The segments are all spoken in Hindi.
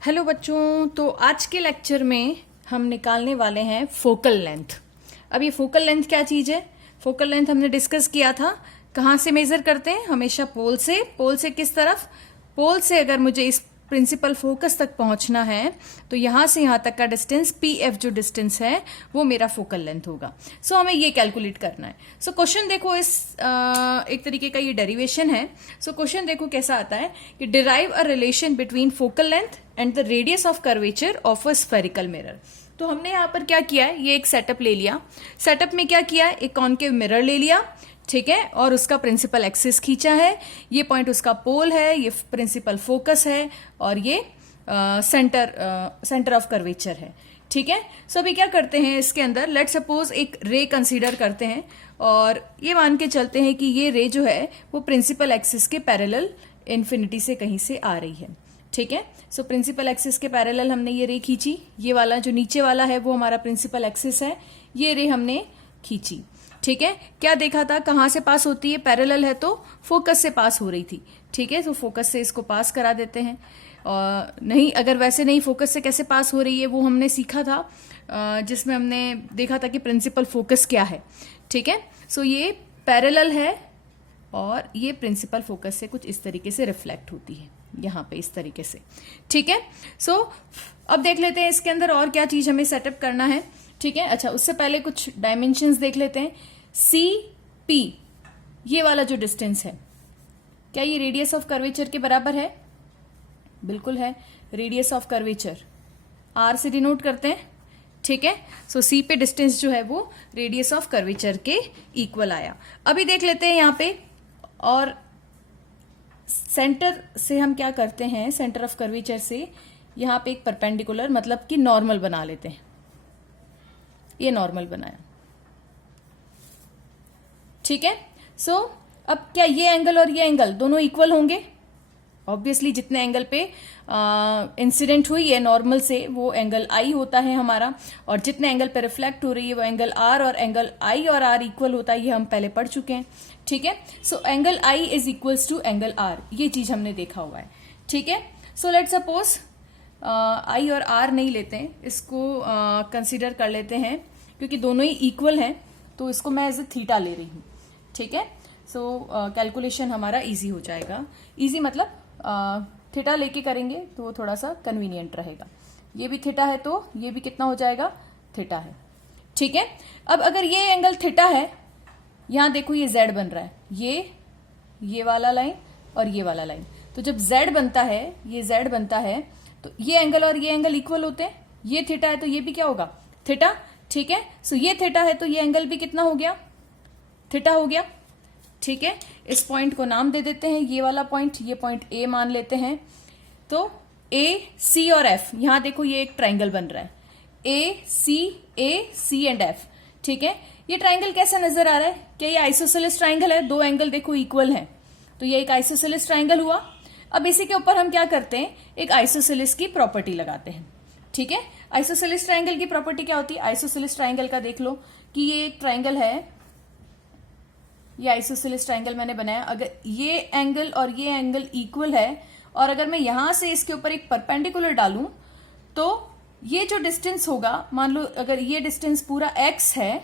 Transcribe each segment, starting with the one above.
हेलो बच्चों, तो आज के लेक्चर में हम निकालने वाले हैं फोकल लेंथ। अब ये फोकल लेंथ क्या चीज़ है? फोकल लेंथ हमने डिस्कस किया था। कहाँ से मेजर करते हैं? हमेशा पोल से। पोल से किस तरफ? पोल से अगर मुझे इस प्रिंसिपल फोकस तक पहुंचना है तो यहाँ से यहाँ तक का डिस्टेंस PF जो डिस्टेंस है वो मेरा फोकल लेंथ होगा। सो हमें ये कैलकुलेट करना है। सो क्वेश्चन देखो, इस एक तरीके का ये डेरिवेशन है। सो क्वेश्चन देखो कैसा आता है कि derive a relation between focal length and the radius of curvature of a spherical mirror. तो हमने यहाँ पर क्या किया है, ये एक सेटअप ले लिया। सेटअप में क्या किया है, एक कॉनकेव मिरर ले लिया, ठीक है, और उसका प्रिंसिपल एक्सिस खींचा है। ये पॉइंट उसका पोल है, ये प्रिंसिपल फोकस है, और ये सेंटर ऑफ कर्वेचर है, ठीक है। सो अभी क्या करते हैं, इसके अंदर लेट सपोज एक रे कंसीडर करते हैं और ये मान के चलते हैं कि ये रे जो है वो प्रिंसिपल एक्सिस के पैरेलल इन्फिनिटी से कहीं से आ रही है, ठीक है। सो प्रिंसिपल एक्सिस के पैरेलल हमने ये रे खींची। ये वाला जो नीचे वाला है वो हमारा प्रिंसिपल एक्सिस है, ये रे हमने खींची, ठीक है। क्या देखा था, कहाँ से पास होती है? पैरेलल है तो फोकस से पास हो रही थी, ठीक है। तो फोकस से इसको पास करा देते हैं। और नहीं, अगर वैसे नहीं, फोकस से कैसे पास हो रही है वो हमने सीखा था, जिसमें हमने देखा था कि प्रिंसिपल फोकस क्या है, ठीक है। सो ये पैरेलल है और ये प्रिंसिपल फोकस से कुछ इस तरीके से रिफ्लेक्ट होती है यहाँ पे, इस तरीके से, ठीक है। सो अब देख लेते हैं इसके अंदर और क्या चीज हमें सेटअप करना है, ठीक है। अच्छा, उससे पहले कुछ डायमेंशंस देख लेते हैं। CP ये वाला जो डिस्टेंस है, क्या ये रेडियस ऑफ कर्वेचर के बराबर है? बिल्कुल है। रेडियस ऑफ कर्वेचर R से डिनोट करते हैं, ठीक है। सो C पे डिस्टेंस जो है वो रेडियस ऑफ कर्वेचर के इक्वल आया। अभी देख लेते हैं यहाँ पे, और सेंटर से हम क्या करते हैं, सेंटर ऑफ कर्वेचर से यहाँ पे एक परपेंडिकुलर मतलब कि नॉर्मल बना लेते हैं। ये नॉर्मल बनाया, ठीक है। सो अब क्या ये एंगल और ये एंगल दोनों इक्वल होंगे? ऑब्वियसली जितने एंगल पे इंसिडेंट हुई है नॉर्मल से वो एंगल I होता है हमारा, और जितने एंगल पे रिफ्लेक्ट हो रही है वो एंगल R, और एंगल I और R इक्वल होता है, ये हम पहले पढ़ चुके हैं, ठीक है। So angle I is equals to angle R, ये चीज हमने देखा हुआ है, ठीक है। सो लेट सपोज I और R नहीं लेते हैं, इसको कंसिडर कर लेते हैं, क्योंकि दोनों ही इक्वल हैं तो इसको मैं एज ए थीटा ले रही हूँ, ठीक है। सो कैलकुलेशन हमारा इजी हो जाएगा। इजी मतलब थीटा लेके करेंगे तो वो थोड़ा सा कन्वीनियंट रहेगा। ये भी थीटा है तो ये भी कितना हो जाएगा? थीटा है, ठीक है। अब अगर ये एंगल थीटा है, यहां देखो ये Z बन रहा है, ये वाला लाइन और ये वाला लाइन, तो जब Z बनता है, ये Z बनता है, तो ये एंगल और ये एंगल इक्वल होते हैं। ये थीटा है तो ये भी क्या होगा? थीटा, ठीक है। सो ये थीटा है तो ये एंगल भी कितना हो गया? थीटा हो गया, ठीक है। इस पॉइंट को नाम दे देते हैं, ये वाला पॉइंट, ये पॉइंट A मान लेते हैं। तो A, C और F, यहां देखो ये एक ट्राइंगल बन रहा है, A, C एंड F, ठीक है। ये ट्राइंगल कैसा नजर आ रहा है? क्या ये आइसोसेलेस ट्राइंगल है? दो एंगल देखो इक्वल हैं, तो ये एक आइसोसेलेस ट्राइंगल हुआ। अब इसी के ऊपर हम क्या करते हैं, एक आइसोसेलेस की प्रॉपर्टी लगाते हैं, ठीक है। आइसोसेलेस ट्राइंगल की प्रॉपर्टी क्या होती है? आइसोसेलेस ट्राइंगल का देख लो कि ये एक ट्राइंगल है, ये आइसोसेलेस ट्राइंगल मैंने बनाया। अगर ये एंगल और ये एंगल इक्वल है, और अगर मैं यहां से इसके ऊपर एक परपेंडिकुलर डालूं, तो ये जो डिस्टेंस होगा, मान लो अगर ये डिस्टेंस पूरा x है,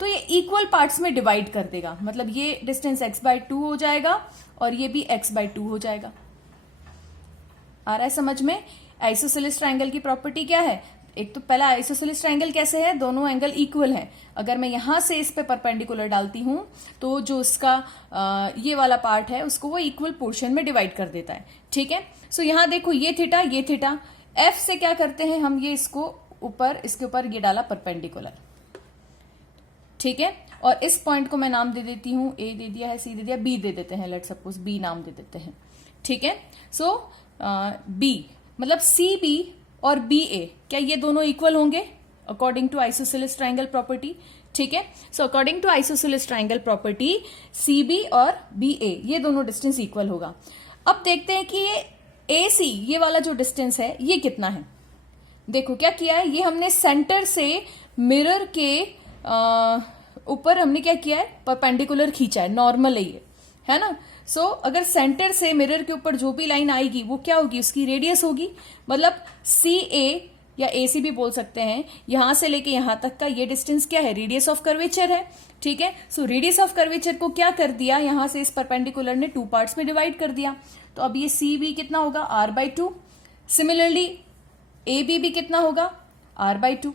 तो ये इक्वल पार्ट्स में डिवाइड कर देगा। मतलब ये डिस्टेंस x/2 हो जाएगा और ये भी x/2 हो जाएगा। आ रहा है समझ में? आइसोसेलेस ट्राइंगल की प्रॉपर्टी क्या है? एक तो पहला आइसोसेलेस ट्राइंगल कैसे है? दोनों एंगल इक्वल हैं। अगर मैं यहां से इस पे परपेंडिकुलर डालती हूं तो जो उसका ये वाला पार्ट है उसको वो इक्वल पोर्शन में डिवाइड कर देता है, ठीक है। सो यहां देखो ये थीटा, F से क्या करते हैं हम, ये इसको ऊपर, इसके ऊपर ये डाला परपेंडिकुलर, ठीक है। और इस पॉइंट को मैं नाम दे देती हूं, A दे दिया है, C दे दिया, B दे देते हैं, लेट सपोज B नाम दे देते हैं, ठीक है। सो B मतलब CB और BA, क्या ये दोनों इक्वल होंगे according to isosceles triangle property, ठीक है। So according to isosceles triangle property CB और BA ये दोनों डिस्टेंस इक्वल होगा। अब देखते हैं कि ये AC ये वाला जो डिस्टेंस है ये कितना है। देखो क्या किया है, ये हमने सेंटर से मिरर के ऊपर हमने क्या किया है, परपेंडिकुलर खींचा है, नॉर्मल है ये, है ना। सो अगर सेंटर से मिरर के ऊपर जो भी लाइन आएगी वो क्या होगी, उसकी रेडियस होगी। मतलब सी ए या ए सी भी बोल सकते हैं, यहां से लेके यहां तक का ये डिस्टेंस क्या है, रेडियस ऑफ कर्वेचर है। ठीक है, सो रेडियस ऑफ कर्वेचर को क्या कर दिया, यहां से इस परपेंडिकुलर ने 2 पार्ट्स में डिवाइड कर दिया। तो अब ये सी बी कितना होगा, r/2। सिमिलरली ए बी भी कितना होगा, r/2।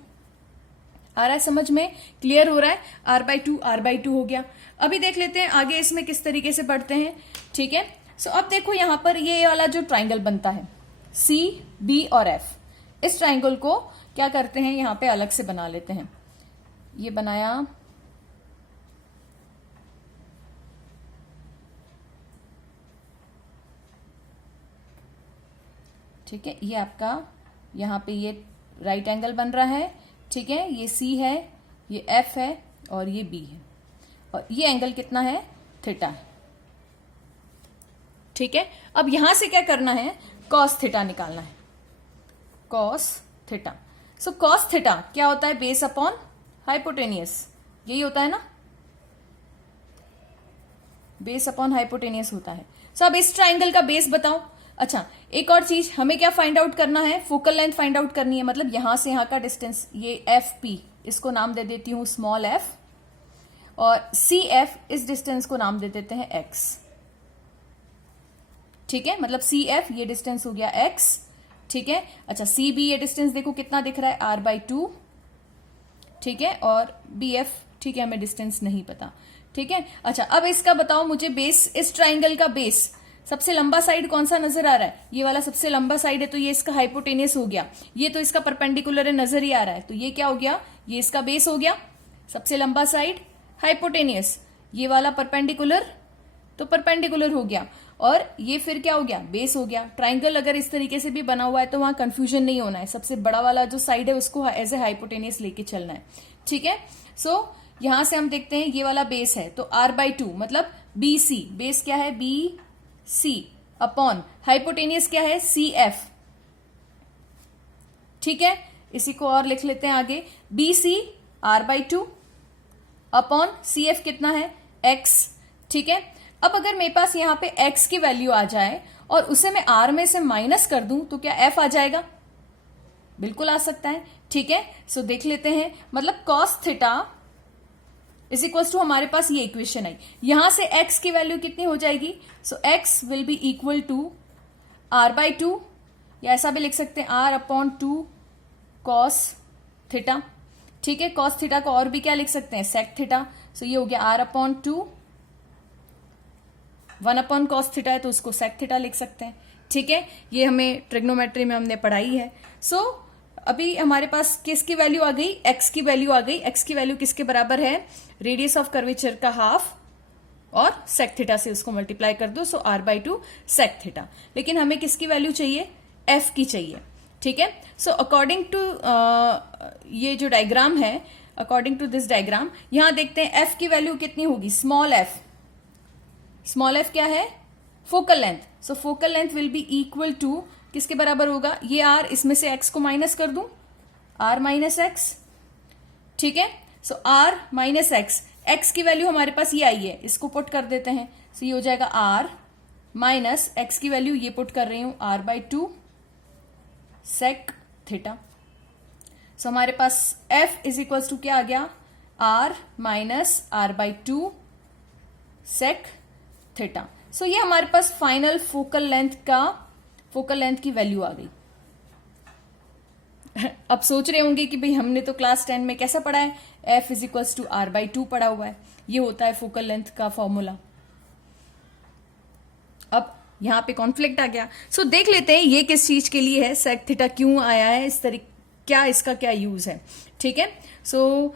आ रहा है समझ में, क्लियर हो रहा है, r/2 हो गया। अभी देख लेते हैं आगे इसमें किस तरीके से बढ़ते हैं। ठीक है, सो अब देखो यहां पर ये वाला जो ट्राइंगल बनता है सी बी और एफ, इस ट्राइंगल को क्या करते हैं, यहां पे अलग से बना लेते हैं। ये बनाया, ठीक है, ये आपका यहां पे ये राइट एंगल बन रहा है। ठीक है, ये सी है, ये एफ है और ये बी है, और ये एंगल कितना है, थीटा है। ठीक है, अब यहां से क्या करना है, कॉस थीटा निकालना है, cos theta. So cos theta क्या होता है, बेस अपॉन हाइपोटेनियस, यही होता है ना, बेस अपॉन हाइपोटेनियस होता है। सो अब इस ट्राइंगल का बेस बताओ। अच्छा, एक और चीज हमें क्या फाइंड आउट करना है, फोकल लेंथ फाइंड आउट करनी है। मतलब यहां से यहां का डिस्टेंस, ये एफ पी, इसको नाम दे देती हूं स्मॉल एफ, और सी एफ, इस डिस्टेंस को नाम दे देते हैं एक्स। ठीक है, मतलब सी एफ ये डिस्टेंस हो गया एक्स। ठीक है, अच्छा सी बी ये डिस्टेंस देखो कितना दिख रहा है, r/2। ठीक है, और बी एफ, ठीक है, हमें डिस्टेंस नहीं पता। ठीक है, अच्छा अब इसका बताओ मुझे बेस, इस ट्राइंगल का बेस, सबसे लंबा साइड कौन सा नजर आ रहा है, ये वाला सबसे लंबा साइड है, तो ये इसका हाइपोटेनियस हो गया। ये तो इसका परपेंडिकुलर है, नजर ही आ रहा है, तो ये क्या हो गया, ये इसका बेस हो गया। सबसे लंबा साइड हाइपोटेनियस, ये वाला परपेंडिकुलर, तो परपेंडिकुलर हो गया, और ये फिर क्या हो गया, बेस हो गया। ट्राइंगल अगर इस तरीके से भी बना हुआ है तो वहां कंफ्यूजन नहीं होना है, सबसे बड़ा वाला जो साइड है उसको एज ए हाइपोटेनियस लेके चलना है। ठीक है, सो यहां से हम देखते हैं ये वाला बेस है, तो r/2 मतलब बी सी, बेस क्या है, बी सी अपॉन हाइपोटेनियस क्या है, सी एफ। ठीक है, इसी को और लिख लेते हैं आगे, B C r/2 upon C F कितना है, x। ठीक है, अब अगर मेरे पास यहां पे x की वैल्यू आ जाए और उसे मैं r में से माइनस कर दूं तो क्या f आ जाएगा, बिल्कुल आ सकता है। ठीक है, सो देख लेते हैं, मतलब cos theta is equals to, हमारे पास ये इक्वेशन आई, यहां से x की वैल्यू कितनी हो जाएगी, so x will be equal to r/2, या ऐसा भी लिख सकते हैं r/2 cos थीटा। ठीक है, cos थीटा को और भी क्या लिख सकते हैं, sec थीटा। सो ये हो गया r/2, 1 cos थीटा है तो उसको sec थीटा लिख सकते हैं। ठीक है, ये हमें ट्रिग्नोमेट्री में हमने पढ़ाई है। सो अभी हमारे पास किसकी वैल्यू आ गई, x की वैल्यू आ गई। x की वैल्यू किसके बराबर है, रेडियस ऑफ कर्वेचर का हाफ, और sec थीटा से उसको मल्टीप्लाई कर दो, सो r/2 sec थीटा। लेकिन हमें किसकी वैल्यू चाहिए, f की चाहिए। ठीक है, सो अकॉर्डिंग टू ये जो डायग्राम है, अकॉर्डिंग टू दिस डायग्राम, यहां देखते हैं f की वैल्यू कितनी होगी, स्मॉल f। स्मॉल f क्या है, focal length. So focal length will be equal to, किसके बराबर होगा, ये r, इसमें से x को माइनस कर दूं, r माइनस एक्स। ठीक है, सो r माइनस एक्स, x की वैल्यू हमारे पास ये आई है, इसको पुट कर देते हैं। सो ये हो जाएगा r माइनस x की वैल्यू ये पुट कर रही हूं, r/2 sec थीटा। सो हमारे पास f इज इक्वल टू क्या आ गया, r minus r/2 sec theta. So ये हमारे पास फाइनल फोकल लेंथ की वैल्यू आ गई। अब सोच रहे होंगे कि भाई हमने तो क्लास 10 में कैसा पढ़ा है, f is equal to r/2 पढ़ा हुआ है, ये होता है फोकल लेंथ का फॉर्मूला। अब यहां पे कॉन्फ्लिक्ट आ गया। सो देख लेते हैं ये किस चीज के लिए है, sec थीटा क्यों आया है इस तरीके, क्या इसका क्या यूज है। ठीक है, सो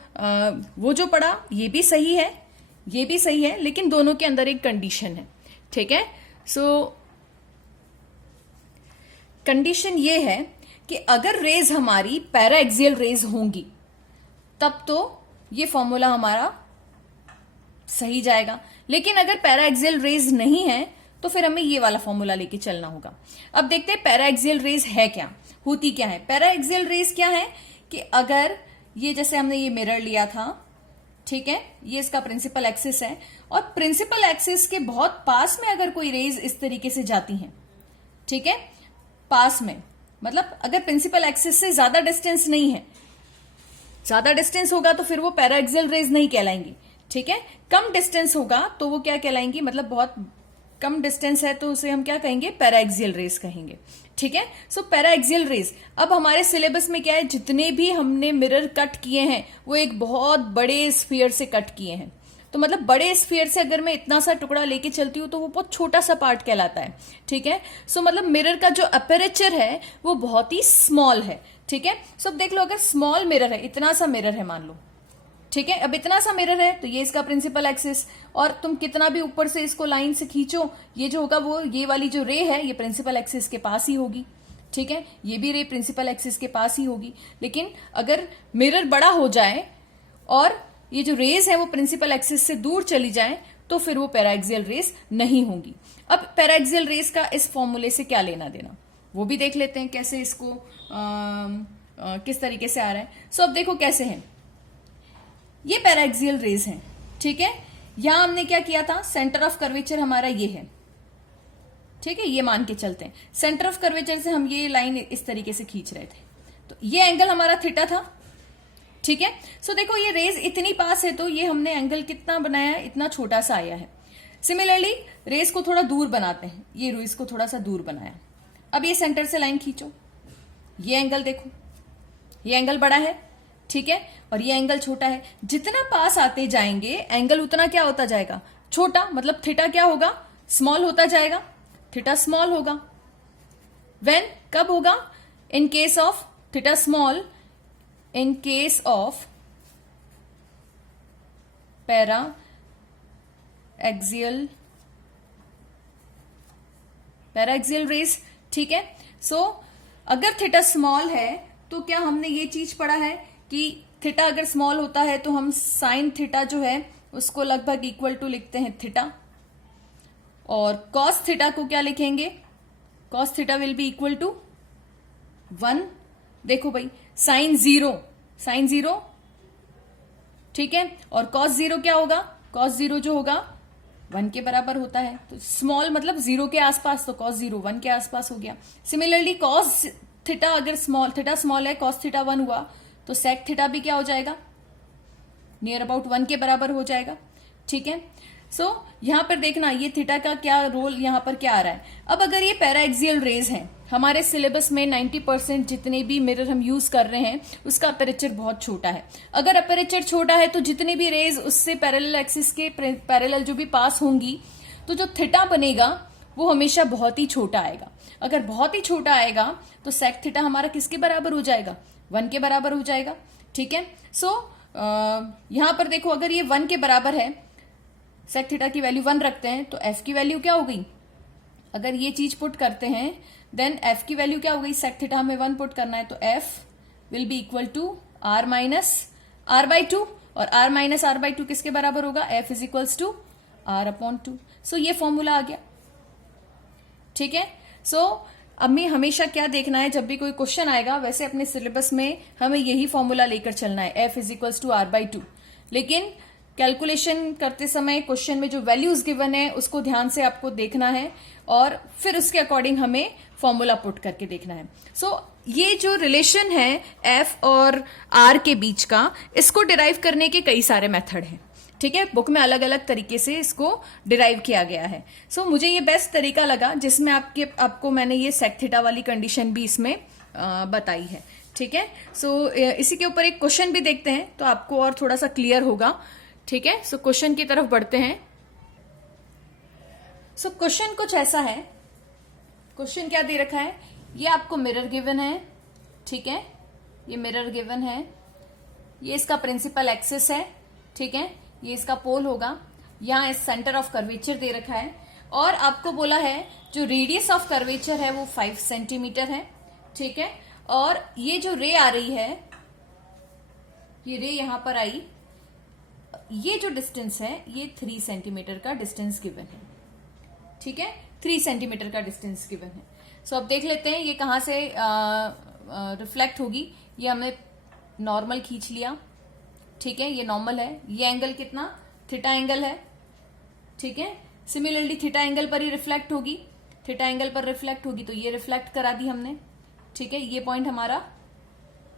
वो जो पढ़ा ये भी सही है, ये भी सही है, लेकिन दोनों के अंदर एक कंडीशन है। ठीक है, सो कंडीशन ये है कि अगर रेज हमारी पैराएक्सियल रेज होंगी तब तो ये फॉर्मूला हमारा सही जाएगा, लेकिन अगर पैराएक्सियल रेज नहीं है तो फिर हमें ये वाला फॉर्मूला लेके चलना होगा। अब देखते हैं पैराएक्सियल रेज है क्या, होती क्या है। पैराएक्सियल रेज क्या है कि अगर ये, जैसे हमने ये मिरर लिया था, ठीक है, ये इसका प्रिंसिपल एक्सिस है। और प्रिंसिपल एक्सिस के बहुत पास में अगर कोई रेज इस तरीके से जाती हैं, ठीक है, पास में मतलब अगर प्रिंसिपल एक्सिस से ज्यादा डिस्टेंस नहीं है, ज्यादा डिस्टेंस होगा तो फिर वो पैराएक्सियल रेज नहीं कहलाएंगी, ठीक है। कम डिस्टेंस होगा तो वो क्या कहलाएंगी, मतलब बहुत कम डिस्टेंस है तो उसे हम क्या कहेंगे, पैराएक्सियल रेज कहेंगे, ठीक है। सो पैराएक्सियल रेज, अब हमारे सिलेबस में क्या है, जितने भी हमने मिरर कट किए हैं वो एक बहुत बड़े स्फीयर से कट किए हैं। तो मतलब बड़े स्फीयर से अगर मैं इतना सा टुकड़ा लेके चलती हूँ तो वो बहुत छोटा सा पार्ट कहलाता है, ठीक है। सो मतलब मिरर का जो अपेरेचर है वो बहुत ही स्मॉल है, ठीक है। सो अब देख लो, अगर स्मॉल मिरर है, इतना सा मिरर है मान लो, ठीक है, अब इतना सा मिरर है तो ये इसका प्रिंसिपल एक्सिस, और तुम कितना भी ऊपर से इसको लाइन से खींचो, ये जो होगा वो ये वाली जो रे है ये प्रिंसिपल एक्सिस के पास ही होगी, ठीक है, ये भी रे प्रिंसिपल एक्सिस के पास ही होगी। लेकिन अगर मिरर बड़ा हो जाए और ये जो रेज है वो प्रिंसिपल एक्सिस से दूर चली जाए तो फिर वो पैराएक्सियल रेज नहीं होंगी। अब पैराएक्सियल रेज का इस फॉर्मूले से क्या लेना देना वो भी देख लेते हैं, कैसे इसको किस तरीके से आ रहा है। सो अब देखो कैसे है, ये पैराएक्सियल रेज हैं, ठीक है। यहां हमने क्या किया था, सेंटर ऑफ कर्वेचर हमारा ये है, ठीक है, ये मान के चलते हैं। सेंटर ऑफ कर्वेचर से हम ये लाइन इस तरीके से खींच रहे थे, तो ये एंगल हमारा थीटा था, ठीक है। सो देखो ये रेज इतनी पास है तो ये हमने एंगल कितना बनाया है, इतना छोटा सा आया है। सिमिलरली रेज को थोड़ा दूर बनाते हैं, ये रेज को थोड़ा सा दूर बनाया। अब ये सेंटर से लाइन खींचो, ये एंगल देखो, ये एंगल बड़ा है, ठीक है, और ये एंगल छोटा है। जितना पास आते जाएंगे एंगल उतना क्या होता जाएगा, छोटा, मतलब थीटा क्या होगा, स्मॉल होता जाएगा, थीटा स्मॉल होगा। व्हेन, कब होगा, in case of theta small, in case of paraxial rays, ठीक है। सो अगर थीटा स्मॉल है तो क्या हमने ये चीज पढ़ा है कि थीटा अगर स्मॉल होता है तो हम साइन थीटा जो है उसको लगभग इक्वल टू लिखते हैं थीटा, और कॉस थीटा को क्या लिखेंगे, cos theta will be equal to 1। देखो भाई, साइन जीरो, ठीक है, और कॉस जीरो क्या होगा, कॉस जीरो जो होगा 1 के बराबर होता है। तो स्मॉल मतलब 0 के आसपास, तो कॉस जीरो 1 के आसपास हो गया। सिमिलरली कॉस थीटा अगर थीटा स्मॉल है, कॉस थीटा 1 हुआ तो सेक थीटा भी क्या हो जाएगा, नियर अबाउट 1 के बराबर हो जाएगा, ठीक है। सो यहां पर देखना ये थीटा का क्या रोल यहां पर क्या आ रहा है। अब अगर ये पैराएक्सियल रेज हैं, हमारे सिलेबस में 90% जितने भी मिरर हम यूज कर रहे हैं उसका अपेरेचर बहुत छोटा है। अगर अपेरेचर छोटा है तो जितनी भी रेज उससे पैरेलल एक्सिस के पैरेलल जो भी पास होंगी तो जो थीटा बनेगा वो हमेशा बहुत ही छोटा आएगा। अगर बहुत ही छोटा आएगा तो सेक थीटा हमारा किसके बराबर हो जाएगा, 1 के बराबर हो जाएगा, ठीक है। सो यहां पर देखो, अगर ये 1 के बराबर है, सेक थीटा की वैल्यू 1 रखते हैं तो एफ की वैल्यू क्या हो गई, अगर ये चीज पुट करते हैं देन एफ की वैल्यू क्या हो गई, सेक थीटा हमें 1 पुट करना है तो F will be equal to R minus R by 2, और आर माइनस आर बाई 2 किसके बराबर होगा, F is equals to R upon 2। So ये फॉर्मूला आ गया, ठीक है। सो हमें हमेशा क्या देखना है, जब भी कोई क्वेश्चन आएगा वैसे अपने सिलेबस में हमें यही फॉर्मूला लेकर चलना है, F is equals to R by 2। लेकिन कैलकुलेशन करते समय क्वेश्चन में जो वैल्यूज गिवन है उसको ध्यान से आपको देखना है और फिर उसके अकॉर्डिंग हमें फॉर्मूला पुट करके देखना है। सो ये जो रिलेशन है एफ और आर के बीच का, इसको डिराइव करने के कई सारे मेथड हैं, ठीक है। बुक में अलग अलग तरीके से इसको डिराइव किया गया है। सो मुझे ये बेस्ट तरीका लगा जिसमें आपको मैंने ये सेक थीटा वाली कंडीशन भी इसमें बताई है, ठीक है। सो इसी के ऊपर एक क्वेश्चन भी देखते हैं तो आपको और थोड़ा सा क्लियर होगा, ठीक है। सो क्वेश्चन की तरफ बढ़ते हैं। सो क्वेश्चन कुछ ऐसा है, क्वेश्चन क्या दे रखा है, ये आपको मिरर गिवन है, ठीक है, ये मिरर गिवन है, ये इसका प्रिंसिपल एक्सिस है, ठीक है, ये इसका पोल होगा, यहां इस सेंटर ऑफ कर्वेचर दे रखा है और आपको बोला है जो रेडियस ऑफ कर्वेचर है वो 5 सेंटीमीटर है, ठीक है। और ये जो रे आ रही है, ये रे यहां पर आई, ये जो डिस्टेंस है ये 3 सेंटीमीटर का डिस्टेंस गिवन है, ठीक है, 3 सेंटीमीटर का डिस्टेंस गिवन है। सो अब देख लेते हैं ये कहां से रिफ्लेक्ट होगी। ये हमने नॉर्मल खींच लिया, ठीक है, ये नॉर्मल है। ये एंगल कितना, थीटा एंगल है, ठीक है। सिमिलरली थीटा एंगल पर ही रिफ्लेक्ट होगी, थीटा एंगल पर रिफ्लेक्ट होगी, तो ये रिफ्लेक्ट करा दी हमने, ठीक है। ये पॉइंट हमारा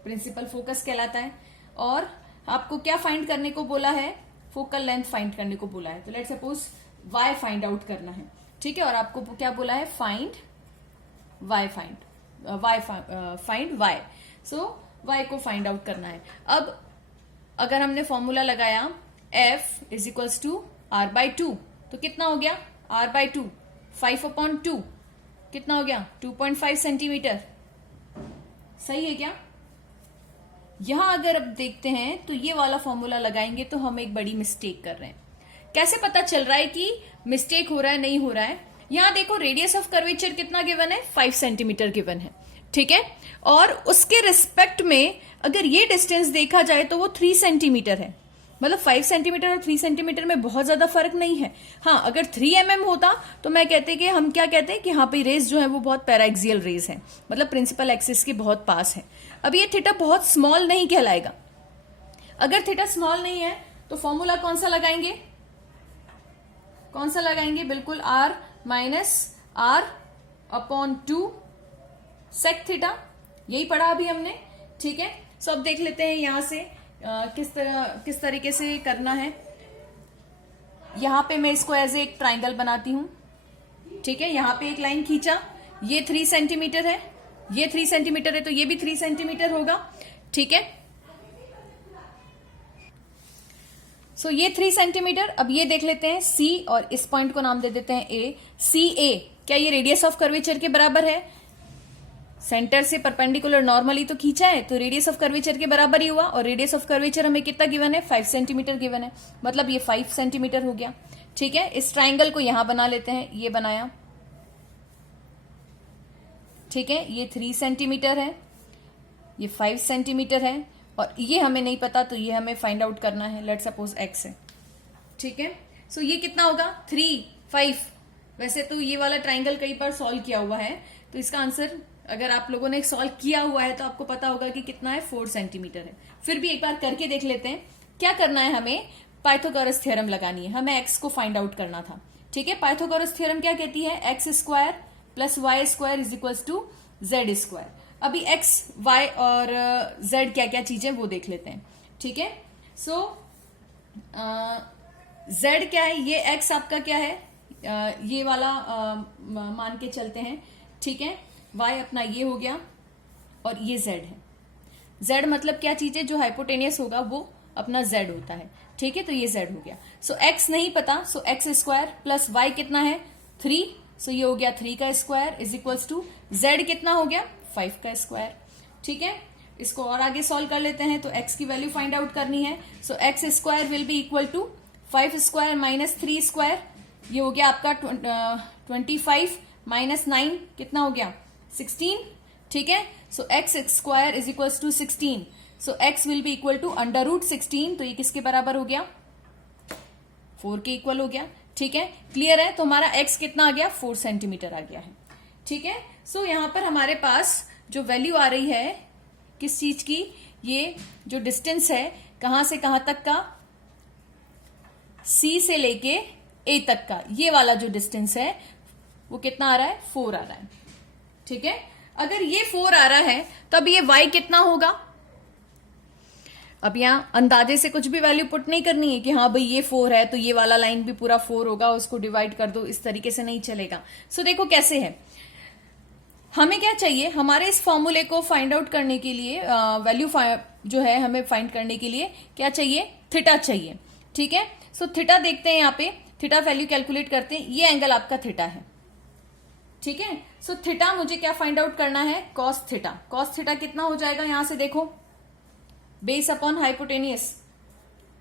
प्रिंसिपल फोकस कहलाता है। और आपको क्या फाइंड करने को बोला है, फोकल लेंथ फाइंड करने को बोला है। तो let's suppose y find out करना है, ठीक है। और आपको क्या बोला है, फाइंड y, फाइंड y। सो y को फाइंड आउट करना है। अब अगर हमने फॉर्मूला लगाया f is equals to r/2, तो कितना हो गया, r/2 5/2 कितना हो गया, 2.5 सेंटीमीटर। सही है क्या? यहां अगर अब देखते हैं तो ये वाला फॉर्मूला लगाएंगे तो हम एक बड़ी मिस्टेक कर रहे हैं। कैसे पता चल रहा है कि मिस्टेक हो रहा है, नहीं हो रहा है? यहां देखो, रेडियस ऑफ कर्वेचर कितना गिवन है, 5 सेंटीमीटर गिवन है, ठीक है। और उसके रिस्पेक्ट में अगर ये डिस्टेंस देखा जाए तो वो 3 सेंटीमीटर है। मतलब 5 सेंटीमीटर और 3 सेंटीमीटर में बहुत ज्यादा फर्क नहीं है। हाँ, अगर 3 mm होता तो मैं कहते कि हम क्या कहते हैं कि हाँ पे रेज जो है वो बहुत पैराक्सियल रेज है, मतलब प्रिंसिपल एक्सिस के बहुत पास है। अब ये थीटा बहुत स्मॉल नहीं कहलाएगा। अगर थीटा स्मॉल नहीं है तो फॉर्मूला कौन सा लगाएंगे, कौन सा लगाएंगे, बिल्कुल r/r/2 सेक थीटा, यही पढ़ा अभी हमने, ठीक है। सो अब देख लेते हैं यहां से किस तरीके से करना है। यहां पे मैं इसको एज ए एक ट्राइंगल बनाती हूं, ठीक है। यहां पे एक लाइन खींचा, ये 3 सेंटीमीटर है, ये 3 सेंटीमीटर है, तो ये भी 3 सेंटीमीटर होगा, ठीक है। सो ये 3 सेंटीमीटर। अब ये देख लेते हैं C, और इस पॉइंट को नाम दे देते हैं A। CA क्या ये रेडियस ऑफ कर्वेचर के बराबर है? सेंटर से परपेंडिकुलर नॉर्मली तो खींचा है, तो रेडियस ऑफ कर्वेचर के बराबर ही हुआ। और रेडियस ऑफ कर्वेचर हमें कितना गिवन है, 5 सेंटीमीटर गिवन है, मतलब ये 5 सेंटीमीटर हो गया, ठीक है। इस ट्राइंगल को यहां बना लेते हैं, ये बनाया, ठीक है। ये 3 सेंटीमीटर है, ये 5 सेंटीमीटर है, और ये हमें नहीं पता तो ये हमें फाइंड आउट करना है। लेट्स सपोज x है, ठीक है। सो ये कितना होगा, 3, 5। वैसे तो ये वाला ट्राइंगल कई बार सॉल्व किया हुआ है, तो इसका आंसर अगर आप लोगों ने सॉल्व किया हुआ है तो आपको पता होगा कि कितना है, 4 सेंटीमीटर है। फिर भी एक बार करके देख लेते हैं। क्या करना है, हमें पाइथागोरस थ्योरम लगानी है, हमें x को फाइंड आउट करना था, ठीक है। पाइथागोरस थ्योरम क्या कहती है, x² + y² is equals to z²। अभी x, y और z क्या क्या चीजें वो देख लेते हैं, ठीक है। सो z क्या है, ये x आपका क्या है, ये वाला मान के चलते हैं, ठीक है। y अपना ये हो गया, और ये z है। z मतलब क्या चीज है, जो हाइपोटेनियस होगा वो अपना z होता है, ठीक है। तो ये z हो गया। सो x नहीं पता, सो x² + y कितना है, 3। सो ये हो गया 3 का square is equals to z कितना हो गया, 5 का स्क्वायर, ठीक है। इसको और आगे सॉल्व कर लेते हैं, तो x की वैल्यू फाइंड आउट करनी है। So x² will be equal to 5² - 3², ये हो गया आपका 25 - 9 कितना हो गया, 16, ठीक है। So x² is equals to 16। So x will be equal to √16, तो ये किसके बराबर हो गया, 4 के इक्वल हो गया, ठीक है। क्लियर है? तो हमारा x कितना आ गया, 4 सेंटीमीटर आ गया है, ठीक है। सो यहां पर हमारे पास जो वैल्यू आ रही है किस चीज की, ये जो डिस्टेंस है कहां से कहां तक का, C से लेके A तक का, ये वाला जो डिस्टेंस है वो कितना आ रहा है, 4 आ रहा है, ठीक है। अगर ये 4 आ रहा है तो अब ये y कितना होगा। अब यहां अंदाजे से कुछ भी वैल्यू पुट नहीं करनी है कि हाँ भाई ये 4 है तो ये वाला लाइन भी पूरा 4 होगा, उसको डिवाइड कर दो, इस तरीके से नहीं चलेगा। सो देखो कैसे है, हमें क्या चाहिए, हमारे इस फॉर्मूले को फाइंड आउट करने के लिए वैल्यू जो है हमें फाइंड करने के लिए क्या चाहिए, थीटा चाहिए, ठीक है। सो थीटा देखते हैं, यहाँ पे थीटा वैल्यू कैलकुलेट करते हैं। ये एंगल आपका थीटा है, ठीक है। सो थीटा मुझे क्या फाइंड आउट करना है, कॉस थीटा। कॉस थीटा कितना हो जाएगा, यहां से देखो, बेस अपॉन हाइपोटेनियस।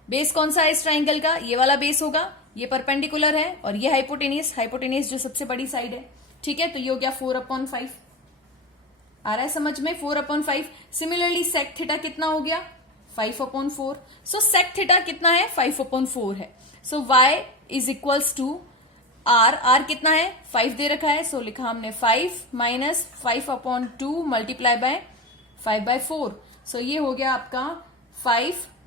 बेस कौन सा है इस ट्राइंगल का, ये वाला बेस होगा, ये परपेंडिकुलर है, और ये हाइपोटेनियस, हाइपोटेनियस जो सबसे बड़ी साइड है, ठीक है। तो ये हो गया 4/5, आ रहा है समझ में, 4/5। सिमिलरली सेक थीटा कितना हो गया, 5/4। सो सेक थीटा कितना है, 5/4 है। So y is equals to r कितना है, 5 दे रखा है, सो लिखा हमने 5 - 5/2 मल्टीप्लाई बाय 5/4। सो ये हो गया आपका 5 -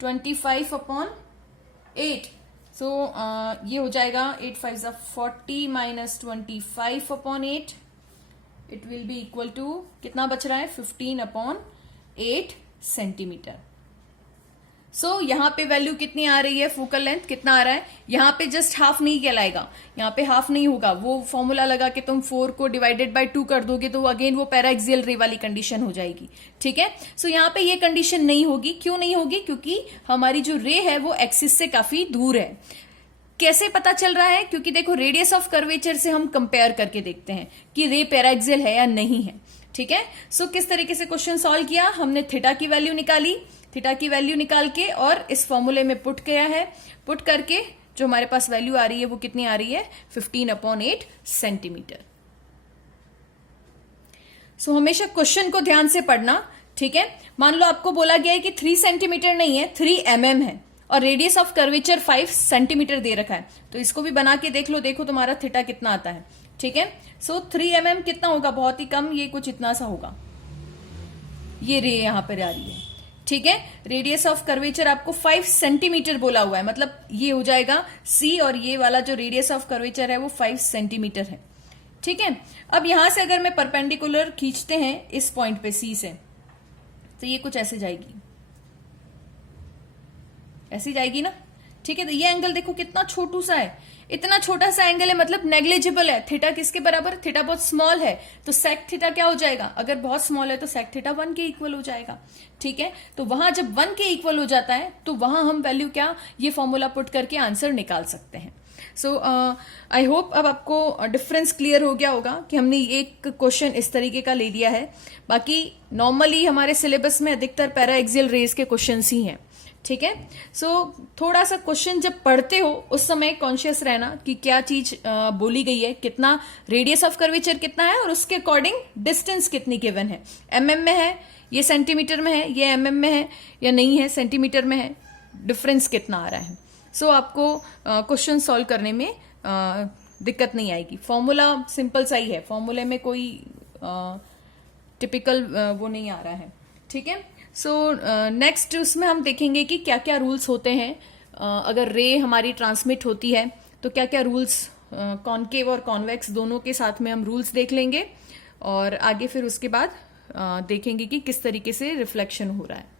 25/8। सो ये हो जाएगा 8 5 40 minus 25/8। It will be equal to, कितना बच रहा है, 15/8 सेंटीमीटर। सो यहां पे वैल्यू कितनी आ रही है, फोकल लेंथ कितना आ रहा है, यहां पे जस्ट हाफ नहीं कहलाएगा, यहां पे हाफ नहीं होगा, वो फॉर्मूला लगा के तुम 4 को डिवाइडेड बाय 2 कर दोगे तो अगेन वो पैराएक्सियल रे वाली कंडीशन हो जाएगी। ठीक है, सो यहां पे ये कंडीशन नहीं होगी। क्यों नहीं होगी? क्योंकि हमारी जो रे है वो एक्सिस से काफी दूर है। कैसे पता चल रहा है? क्योंकि देखो रेडियस ऑफ कर्वेचर से हम कंपेयर करके देखते हैं कि रे पैराएक्सियल है या नहीं है। ठीक है, सो किस तरीके से क्वेश्चन सॉल्व किया, हमने थीटा की वैल्यू निकाली, थीटा की वैल्यू निकाल के और इस फॉर्मूले में पुट किया है, पुट करके जो हमारे पास वैल्यू आ रही है वो कितनी आ रही है, 15/8 सेंटीमीटर। सो हमेशा क्वेश्चन को ध्यान से पढ़ना। ठीक है, मान लो आपको बोला गया है कि 3 सेंटीमीटर नहीं है, 3 mm है और रेडियस ऑफ कर्वेचर 5 सेंटीमीटर दे रखा है, तो इसको भी बना के देख लो, देखो तुम्हारा थीटा कितना आता है। ठीक है, सो 3 mm कितना होगा, बहुत ही कम, ये कुछ इतना सा होगा, ये रे यहां पर आ रही है। ठीक है, रेडियस ऑफ कर्वेचर आपको 5 सेंटीमीटर बोला हुआ है, मतलब ये हो जाएगा C और ये वाला जो रेडियस ऑफ कर्वेचर है वो 5 सेंटीमीटर है। ठीक है, अब यहां से अगर मैं परपेंडिकुलर खींचते हैं इस पॉइंट पे C से, तो ये कुछ ऐसे जाएगी, ऐसी जाएगी ना। ठीक है, तो ये एंगल देखो कितना छोटू सा है, इतना छोटा सा एंगल है, मतलब नेग्लिजिबल है। थीटा किसके बराबर, थीटा बहुत स्मॉल है, तो सेक थीटा क्या हो जाएगा, अगर बहुत स्मॉल है तो सेक थीटा 1 के इक्वल हो जाएगा। ठीक है, तो वहां जब 1 के इक्वल हो जाता है तो वहां हम वैल्यू क्या, ये फॉर्मूला पुट करके आंसर निकाल सकते हैं। सो आई होप अब आपको डिफरेंस क्लियर हो गया होगा कि हमने एक क्वेश्चन इस तरीके का ले लिया है। बाकी नॉर्मली हमारे सिलेबस में अधिकतर पैराएक्सियल रेज के क्वेश्चंस ही हैं। ठीक है, सो थोड़ा सा क्वेश्चन जब पढ़ते हो उस समय कॉन्शियस रहना कि क्या चीज बोली गई है, कितना रेडियस ऑफ कर्वेचर कितना है और उसके अकॉर्डिंग डिस्टेंस कितनी गिवन है। mm में है, ये सेंटीमीटर में है, ये mm में है या नहीं है, सेंटीमीटर में है, डिफरेंस कितना आ रहा है। सो आपको क्वेश्चन सॉल्व करने में दिक्कत नहीं आएगी। फॉर्मूला सिंपल सा ही है, फॉर्मूले में कोई टिपिकल वो नहीं आ रहा है। ठीक है, सो नेक्स्ट उसमें हम देखेंगे कि क्या क्या रूल्स होते हैं, अगर रे हमारी ट्रांसमिट होती है तो क्या क्या रूल्स, कॉनकेव और कॉन्वेक्स दोनों के साथ में हम रूल्स देख लेंगे और आगे फिर उसके बाद देखेंगे कि किस तरीके से रिफ्लेक्शन हो रहा है।